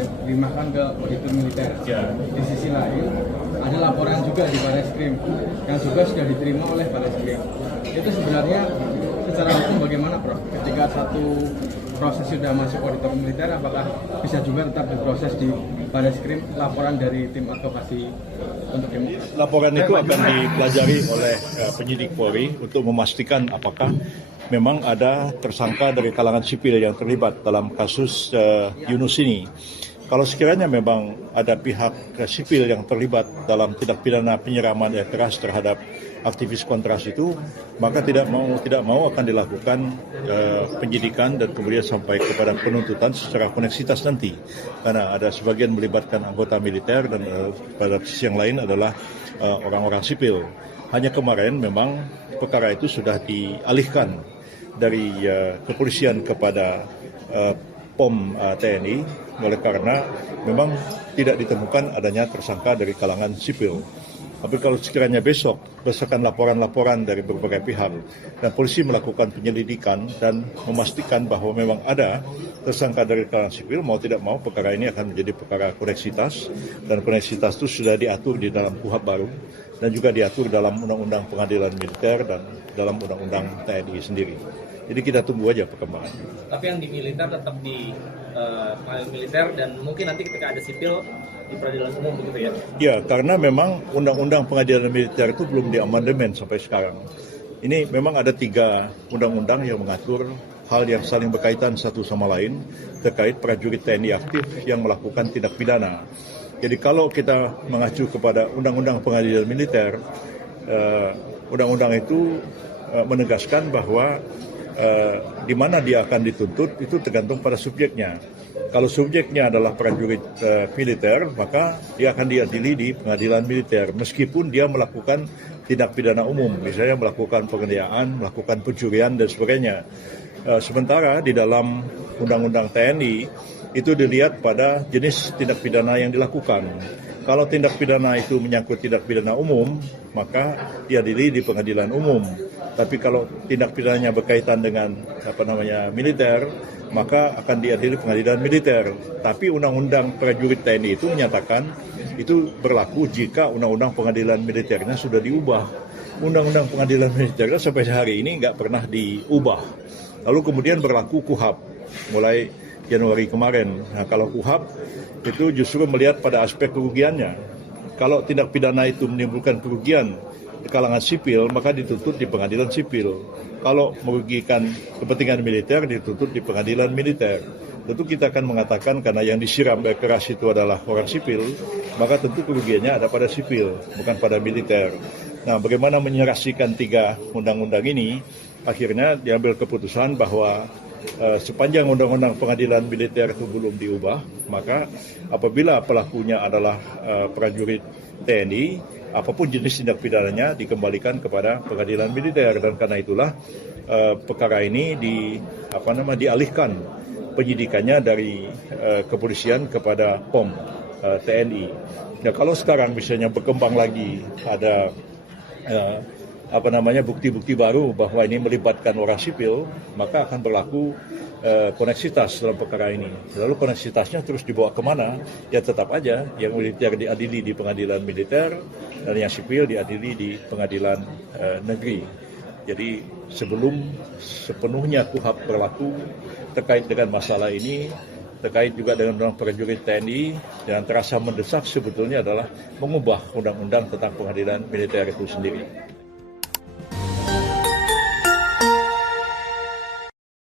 dilimpahkan ke auditor militer. Di sisi lain ada laporan juga di Barreskrim yang juga sudah diterima oleh Barreskrim. Itu sebenarnya secara hukum bagaimana, Prof? Ketika satu proses sudah masuk auditor militer, apakah bisa juga tetap diproses di Barreskrim laporan dari tim advokasi untuk Demokrat? Laporan itu akan dipelajari oleh penyidik Polri untuk memastikan apakah memang ada tersangka dari kalangan sipil yang terlibat dalam kasus Yunus ini. Kalau sekiranya memang ada pihak sipil yang terlibat dalam tindak pidana penyiraman air keras terhadap aktivis kontras itu, maka tidak mau akan dilakukan penyidikan dan kemudian sampai kepada penuntutan secara koneksitas nanti. Karena ada sebagian melibatkan anggota militer dan pada sisi yang lain adalah orang-orang sipil. Hanya kemarin memang perkara itu sudah dialihkan dari kepolisian kepada POM TNI, oleh karena memang tidak ditemukan adanya tersangka dari kalangan sipil. Tapi kalau sekiranya besok berdasarkan laporan-laporan dari berbagai pihak dan polisi melakukan penyelidikan dan memastikan bahwa memang ada tersangka dari kalangan sipil, mau tidak mau perkara ini akan menjadi perkara koneksitas, dan koneksitas itu sudah diatur di dalam KUHP baru dan juga diatur dalam Undang-Undang Pengadilan Militer dan dalam Undang-Undang TNI sendiri. Jadi kita tunggu aja perkembangan. Tapi yang di militer tetap di pengadilan militer, dan mungkin nanti ketika ada sipil di peradilan umum begitu ya? Ya, karena memang Undang-Undang Pengadilan Militer itu belum diamandemen sampai sekarang. Ini memang ada 3 undang-undang yang mengatur hal yang saling berkaitan satu sama lain terkait prajurit TNI aktif yang melakukan tindak pidana. Jadi kalau kita mengacu kepada Undang-Undang Pengadilan Militer, undang-undang itu menegaskan bahwa di mana dia akan dituntut itu tergantung pada subjeknya. Kalau subjeknya adalah prajurit militer, maka dia akan diadili di pengadilan militer meskipun dia melakukan tindak pidana umum, misalnya melakukan penganiayaan, melakukan pencurian dan sebagainya. Sementara di dalam Undang-Undang TNI itu dilihat pada jenis tindak pidana yang dilakukan. Kalau tindak pidana itu menyangkut tindak pidana umum, maka diadili di pengadilan umum. Tapi kalau tindak pidananya berkaitan dengan militer, maka akan diadili pengadilan militer. Tapi Undang-Undang Prajurit TNI itu menyatakan itu berlaku jika Undang-Undang Pengadilan Militernya sudah diubah. Undang-Undang Pengadilan Militernya sampai hari ini nggak pernah diubah. Lalu kemudian berlaku KUHP mulai Januari kemarin. Nah, kalau KUHP itu justru melihat pada aspek kerugiannya. Kalau tindak pidana itu menimbulkan kerugian di kalangan sipil, maka dituntut di pengadilan sipil. Kalau merugikan kepentingan militer, dituntut di pengadilan militer. Tentu kita akan mengatakan karena yang disiram air keras itu adalah orang sipil, maka tentu kerugiannya ada pada sipil, bukan pada militer. Nah, bagaimana menyerasikan 3 undang-undang ini? Akhirnya diambil keputusan bahwa sepanjang Undang-Undang Pengadilan Militer itu belum diubah, maka apabila pelakunya adalah prajurit TNI, apapun jenis tindak pidananya dikembalikan kepada pengadilan militer, dan karena itulah perkara ini dialihkan penyidikannya dari kepolisian kepada POM TNI. Nah, kalau sekarang misalnya berkembang lagi ada bukti-bukti baru bahwa ini melibatkan orang sipil, maka akan berlaku koneksitas dalam perkara ini. Lalu koneksitasnya terus dibawa kemana? Ya tetap aja yang militer diadili di pengadilan militer dan yang sipil diadili di pengadilan negeri. Jadi sebelum sepenuhnya KUHP berlaku terkait dengan masalah ini, terkait juga dengan undang prajurit TNI, yang terasa mendesak sebetulnya adalah mengubah undang-undang tentang pengadilan militer itu sendiri.